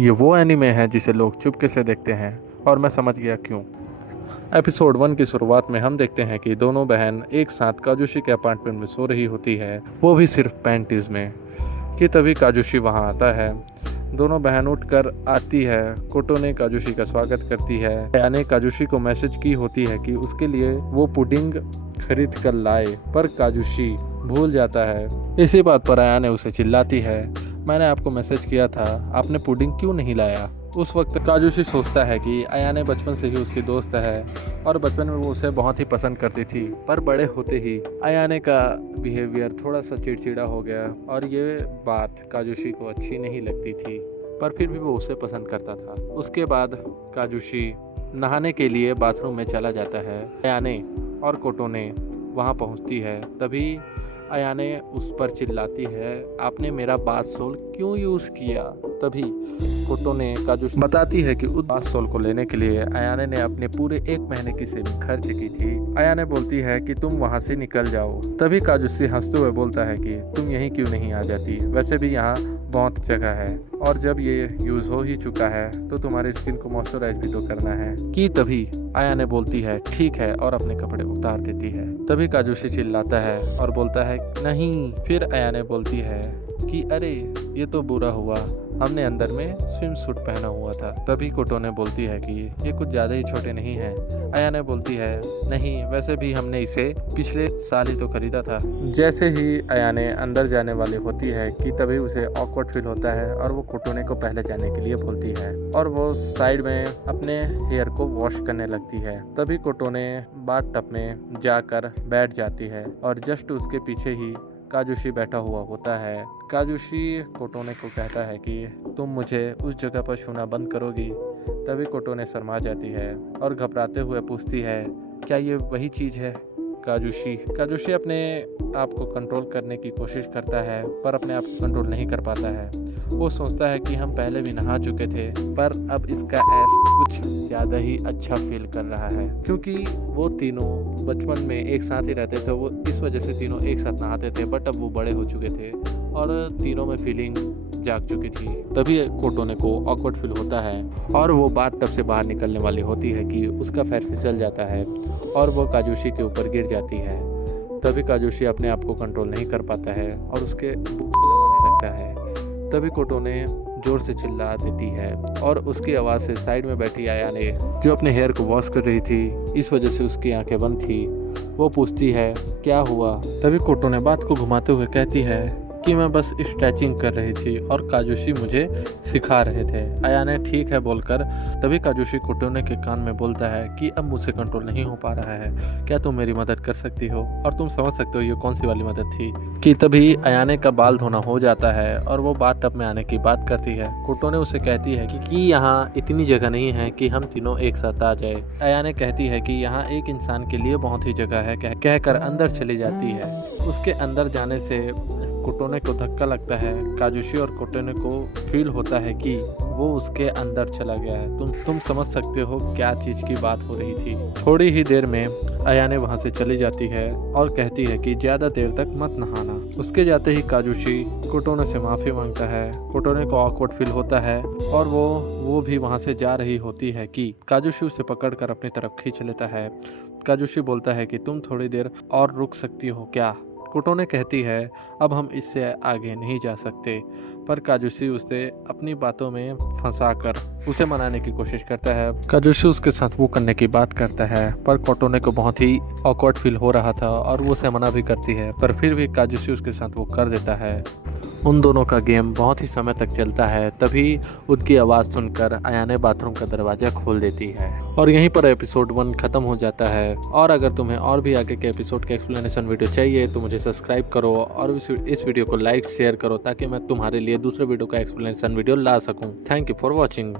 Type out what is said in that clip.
ये वो एनीमे है जिसे लोग चुपके से देखते हैं और मैं समझ गया क्यों। एपिसोड 1 की शुरुआत में हम देखते हैं कि दोनों बहन एक साथ काजुशी के अपार्टमेंट में सो रही होती है, वो भी सिर्फ पैंटीज में। कि तभी काजुशी वहां आता है। दोनों बहन उठकर आती है। कोटो ने काजुशी का स्वागत करती है। अयाने काजुशी को मैसेज की होती है कि उसके लिए वो पुडिंग खरीद कर लाए, पर काजुशी भूल जाता है। इसी बात पर अयाने उसे चिल्लाती है, मैंने आपको मैसेज किया था, आपने पुडिंग क्यों नहीं लाया। उस वक्त काजुशी सोचता है कि अयाने बचपन से ही उसकी दोस्त है और बचपन में वो उसे बहुत ही पसंद करती थी, पर बड़े होते ही अयाने का बिहेवियर थोड़ा सा चिड़चिड़ा हो गया और ये बात काजुशी को अच्छी नहीं लगती थी, पर फिर भी वो उसे पसंद करता था। उसके बाद काजुशी नहाने के लिए बाथरूम में चला जाता है। अयाने और कोटोने वहाँ पहुँचती है। तभी अयाने उस पर चिल्लाती है, आपने मेरा बाथ सोल क्यों यूज़ किया। तभी कोटोने काजुशी बताती है कि उस बाथ सोल को लेने के लिए अयाने ने अपने पूरे 1 महीने की सेविंग खर्च की थी। अयाने बोलती है कि तुम वहाँ से निकल जाओ। तभी काजुशी हंसते हुए बोलता है कि तुम यहीं क्यों नहीं आ जाती, वैसे भी यहाँ बहुत जगह है और जब ये यूज़ हो ही चुका है तो तुम्हारी स्किन को मॉइस्चराइज भी तो करना है। कि तभी अयाने बोलती है ठीक है और अपने कपड़े उतार देती है। तभी काजुशी चिल्लाता है और बोलता है नहीं। फिर अयाने बोलती है कि अरे ये तो बुरा हुआ, हमने अंदर में स्विम सूट पहना हुआ था। तभी कोटोने बोलती है कि ये कुछ ज़्यादा ही छोटे नहीं हैं। अयाने बोलती है नहीं, वैसे भी हमने इसे पिछले साल ही तो खरीदा था। जैसे ही अयाने अंदर जाने वाली होती है कि तभी उसे ऑकवर्ड फील होता है और वो कोटोने को पहले जाने के लिए बोलती है और वो साइड में अपने हेयर को वॉश करने लगती है। तभी कोटोने बाथ टब में जाकर बैठ जाती है और जस्ट उसके पीछे ही काजुशी बैठा हुआ होता है। काजुशी कोटोने को कहता है कि तुम मुझे उस जगह पर छूना बंद करोगी। तभी कोटोने शर्मा जाती है और घबराते हुए पूछती है, क्या ये वही चीज़ है। काजुशी अपने आप को कंट्रोल करने की कोशिश करता है पर अपने आप को कंट्रोल नहीं कर पाता है। वो सोचता है कि हम पहले भी नहा चुके थे, पर अब इसका ऐस कुछ ज़्यादा ही अच्छा फील कर रहा है, क्योंकि वो तीनों बचपन में एक साथ ही रहते थे। वो इस वजह से तीनों एक साथ नहाते थे, बट अब वो बड़े हो चुके थे और तीनों में फीलिंग जाग चुकी थी। तभी कोटोने को ऑकवर्ड फील होता है और वो बाथ टब से बाहर निकलने वाली होती है कि उसका पैर फिसल जाता है और वो काजुशी के ऊपर गिर जाती है। तभी काजुशी अपने आप को कंट्रोल नहीं कर पाता है और उसके बूट्स दबाने लगता है। तभी कोटोने जोर से चिल्ला देती है और उसकी आवाज़ से साइड में बैठी अयाने, जो अपने हेयर को वॉश कर रही थी, इस वजह से उसकी आंखें बंद थी, वो पूछती है क्या हुआ। तभी कोटोने बात को घुमाते हुए कहती है कि मैं बस स्ट्रेचिंग कर रही थी और काजुशी मुझे सिखा रहे थे। अयाने ठीक है बोलकर तभी काजुशी कोटोने के कान में बोलता है कि अब मुझसे कंट्रोल नहीं हो पा रहा है, क्या तुम मेरी मदद कर सकती हो। और तुम समझ सकते हो ये कौन सी वाली मदद थी। कि तभी अयाने का बाल धोना हो जाता है और वो बाथ टब में आने की बात करती है। कोटोने उसे कहती है कि यहाँ इतनी जगह नहीं है कि हम तीनों एक साथ आ जाए। अयाने कहती है कि यहाँ एक इंसान के लिए बहुत ही जगह है, कहकर अंदर चली जाती है। उसके अंदर जाने से कोटोने को धक्का लगता है। काजुशी और कोटोने को फील होता है कि वो उसके अंदर चला गया है। तुम समझ सकते हो क्या चीज़ की बात हो रही थी। थोड़ी ही देर में अयाने वहाँ से चली जाती है और कहती है कि ज़्यादा देर तक मत नहाना। उसके जाते ही काजुशी कोटोने से माफ़ी मांगता है। कोटोने को ऑकवर्ड फील होता है और वो भी वहाँ से जा रही होती है कि काजुशी उसे पकड़कर अपनी तरफ खींच लेता है। काजुशी बोलता है कि तुम थोड़ी देर और रुक सकती हो क्या। कोटोने कहती है अब हम इससे आगे नहीं जा सकते, पर काजुशी उसे अपनी बातों में फंसाकर उसे मनाने की कोशिश करता है। काजुशी उसके साथ वो करने की बात करता है, पर कोटोने को बहुत ही ऑकवर्ड फील हो रहा था और वो उसे मना भी करती है, पर फिर भी काजुशी उसके साथ वो कर देता है। उन दोनों का गेम बहुत ही समय तक चलता है। तभी उनकी आवाज़ सुनकर अयाने बाथरूम का दरवाज़ा खोल देती है और यहीं पर एपिसोड 1 ख़त्म हो जाता है। और अगर तुम्हें और भी आगे के एपिसोड के एक्सप्लेनेशन वीडियो चाहिए तो मुझे सब्सक्राइब करो और इस वीडियो को लाइक शेयर करो ताकि मैं तुम्हारे लिए दूसरे वीडियो का एक्सप्लेनेशन वीडियो ला सकूं। Thank you for watching.